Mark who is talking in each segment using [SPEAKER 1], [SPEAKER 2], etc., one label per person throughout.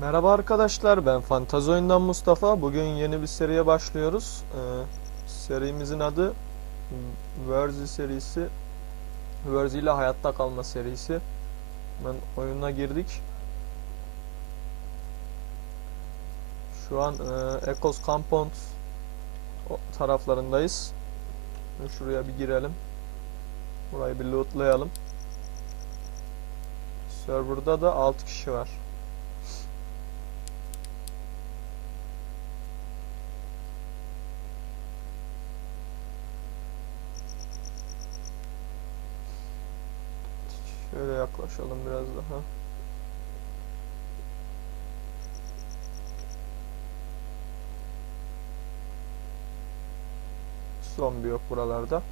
[SPEAKER 1] Merhaba arkadaşlar, ben Fantazi Oyundan Mustafa. Bugün yeni bir seriye başlıyoruz. Ee, serimizin adı Verzi serisi. Verzi ile Hayatta Kalma serisi. Ben oyuna girdik. Şu an e, Ecos Compound taraflarındayız. Şuraya bir girelim. Burayı bir lootlayalım. Serverda da 6 kişi var. Şöyle yaklaşalım biraz daha. Zombi yok buralarda.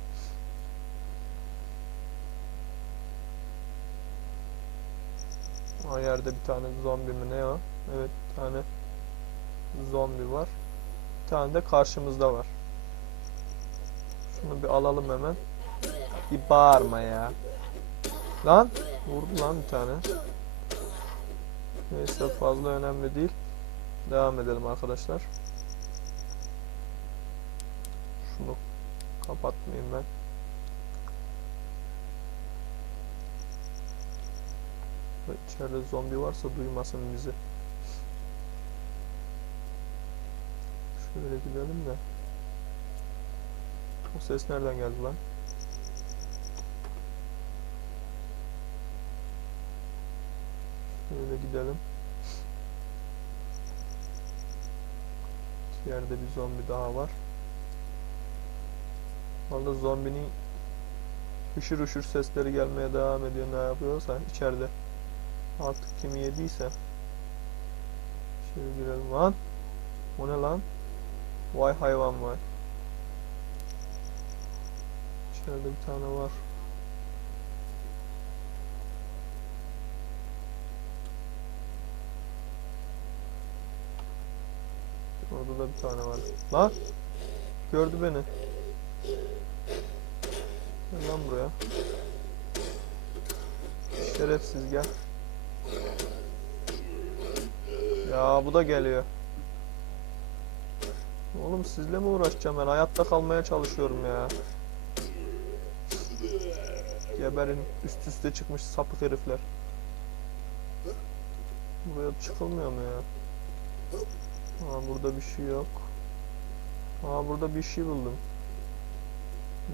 [SPEAKER 1] O yerde bir tane zombi mi ne o? Evet bir tane zombi var. Bir tane de karşımızda var. Şunu bir alalım hemen. Bir bağırma ya. Lan vurdu lan bir tane. Neyse fazla önemli değil. Devam edelim arkadaşlar. Şunu kapatmayayım ben. İçeride zombi varsa duymasın bizi. Şöyle gidelim de. O ses nereden geldi lan? Şöyle gidelim. İçeride bir zombi daha var. Orada zombinin hışır hışır sesleri gelmeye devam ediyor ne yapıyorsa içeride. Artık kimi yediyse. Şöyle girelim lan. O ne lan? Vay hayvan vay. İçeride bir tane var. Orada da bir tane var. Lan! Gördü beni. Gel lan buraya. Şerefsiz gel. Ya bu da geliyor. Oğlum sizle mi uğraşacağım ben? Hayatta kalmaya çalışıyorum ya. Geberin üst üste çıkmış sapık herifler. Buraya çıkılmıyor mu ya? Aa burada bir şey yok. Aa burada bir şey buldum.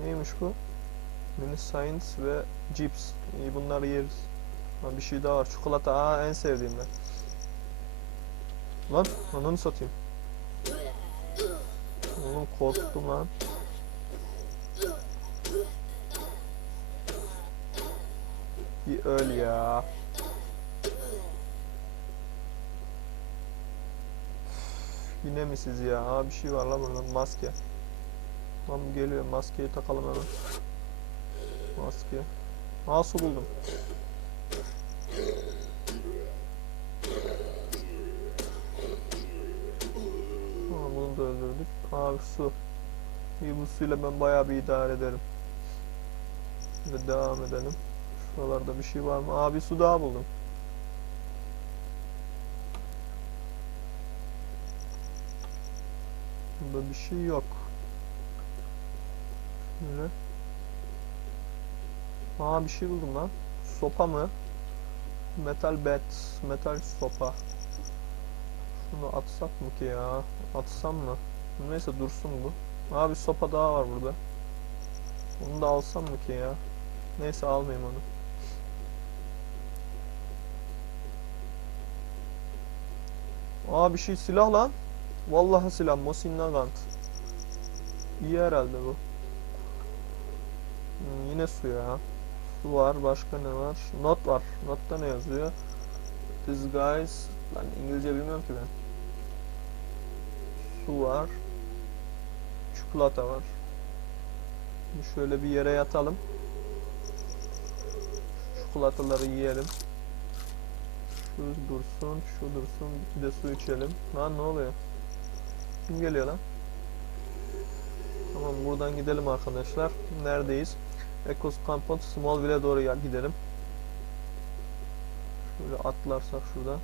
[SPEAKER 1] Neymiş bu? Mini Science ve Chips. İyi bunları yeriz. Ha bir şey daha var. Çikolata. Aa en sevdiğim ben. Lan ananı satayım. Oğlum korktum lan. Bir öl ya. Yine mi siz ya? Aa bir şey var la burada maske. Bu geliyor maskeyi takalım hemen. Maske. Aa su buldum. Aa bunu da öldürdük. Abi su. İyi bu suyla ben bayağı bir idare ederim. Şimdi devam edelim. Şuralarda bir şey var mı? Abi su daha buldum. Burada bir şey yok. Şöyle. Aa bir şey buldum lan. Sopa mı? Metal bat, metal sopa. Şunu atsak mı ki ya? Atsam mı? Neyse dursun bu. Aa bir sopa daha var burada. Onu da alsam mı ki ya? Neyse almayayım onu. Aa bir şey silah lan. Vallahi silah Mosin Nagant. İyi herhalde bu. Hmm, yine su ya. Su var. Başka ne var? Not var. Notta ne yazıyor? This guys. Lan İngilizce bilmiyorum ki ben. Su var. Çikolata var. Şimdi şöyle bir yere yatalım. Çikolataları yiyelim. Şu dursun, şu dursun. Bir de su içelim. Lan ne oluyor? Kim geliyor lan? Tamam buradan gidelim arkadaşlar. Neredeyiz? Ecos Compound Smallville'e doğru ya- gidelim. Şöyle atlarsak şuradan.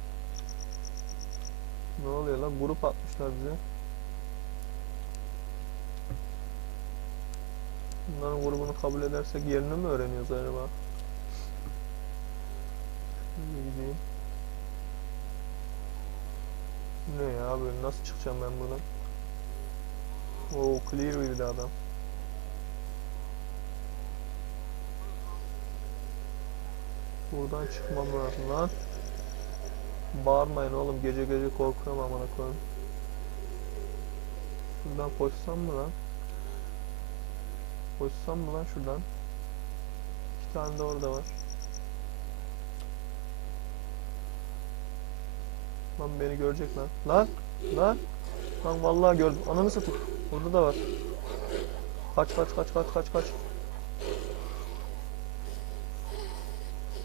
[SPEAKER 1] Ne oluyor lan? Grup atmışlar bize. Bunların grubunu kabul edersek yerini mi öğreniyoruz acaba? Şöyle gideyim. Ne ya böyle nasıl çıkacağım ben buradan? Oo clear de adam. Buradan çıkmam lazım lan. Bağırmayın oğlum gece gece korkuyorum amına koyayım. Şuradan koşsam mı lan? Koşsam mı lan şuradan? İki tane de orada var. Lan beni görecek lan. Lan! Lan! Lan vallahi gördüm. Ananı satayım. Burada da var. Kaç kaç kaç kaç kaç kaç.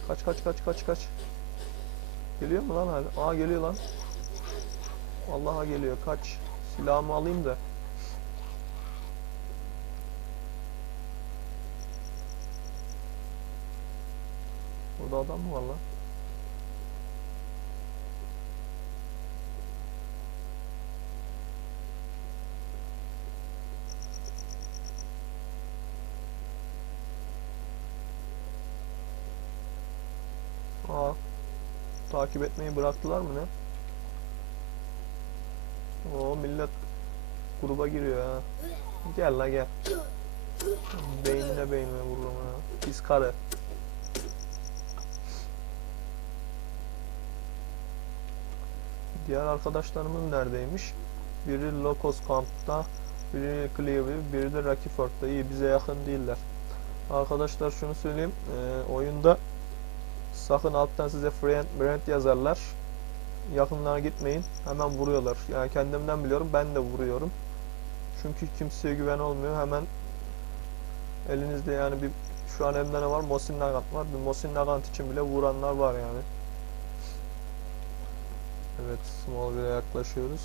[SPEAKER 1] Kaç kaç kaç kaç kaç. Geliyor mu lan hala? Aa geliyor lan. Allah'a geliyor. Kaç. Silahımı alayım da. Burada adam mı var lan? Aa. Takip etmeyi bıraktılar mı ne? Oo millet gruba giriyor ha. Gel la gel. Beynine beynine vururum ha. Pis karı. Diğer arkadaşlarımız neredeymiş? Biri Locos Camp'ta, biri Clearview, biri de Rockyford'da. İyi bize yakın değiller. Arkadaşlar şunu söyleyeyim. eee, oyunda sakın alttan size friend, friend yazarlar. Yakınlara gitmeyin. Hemen vuruyorlar. Yani kendimden biliyorum. Ben de vuruyorum. Çünkü kimseye güven olmuyor. Hemen elinizde yani bir şu an elimde ne var? Mosin Nagant var. Bir Mosin Nagant için bile vuranlar var yani. Evet, Smallville'e yaklaşıyoruz.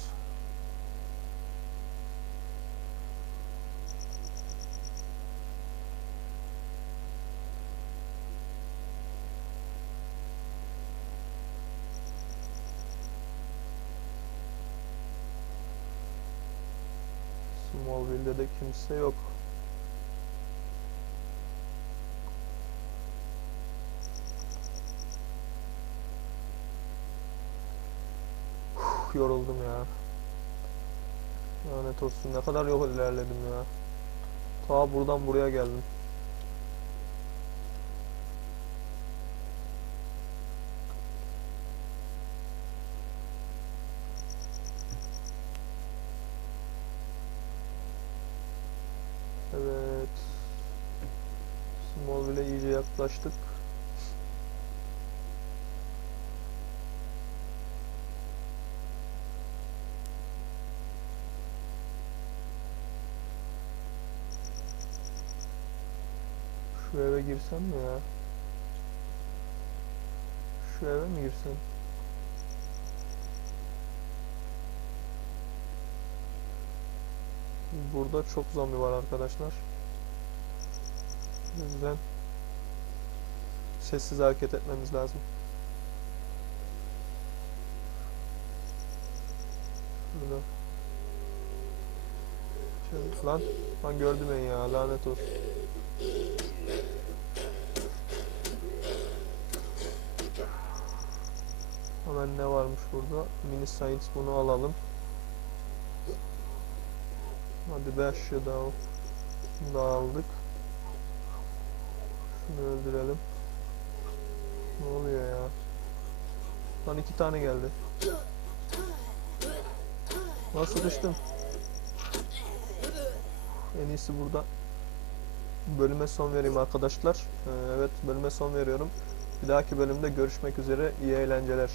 [SPEAKER 1] Smallville'de de kimse yok. Uf, yoruldum ya. Lanet olsun ne kadar yol ilerledim ya. Ta buradan buraya geldim. Evet. Smallville'e iyice yaklaştık. Şu eve girsem mi ya? Şu eve mi girsem? Burada çok zombi var arkadaşlar. O yüzden sessiz hareket etmemiz lazım. Burada. Şöyle- Lan, lan gördü beni ya lanet olsun. Hemen ne varmış burada? Mini Science bunu alalım. Hadi be şu da al. Şunu da aldık. Şunu öldürelim. Ne oluyor ya? Lan iki tane geldi. Nasıl düştüm? En iyisi burada bölüme son vereyim arkadaşlar. Ee, evet bölüme son veriyorum. Bir dahaki bölümde görüşmek üzere. İyi eğlenceler.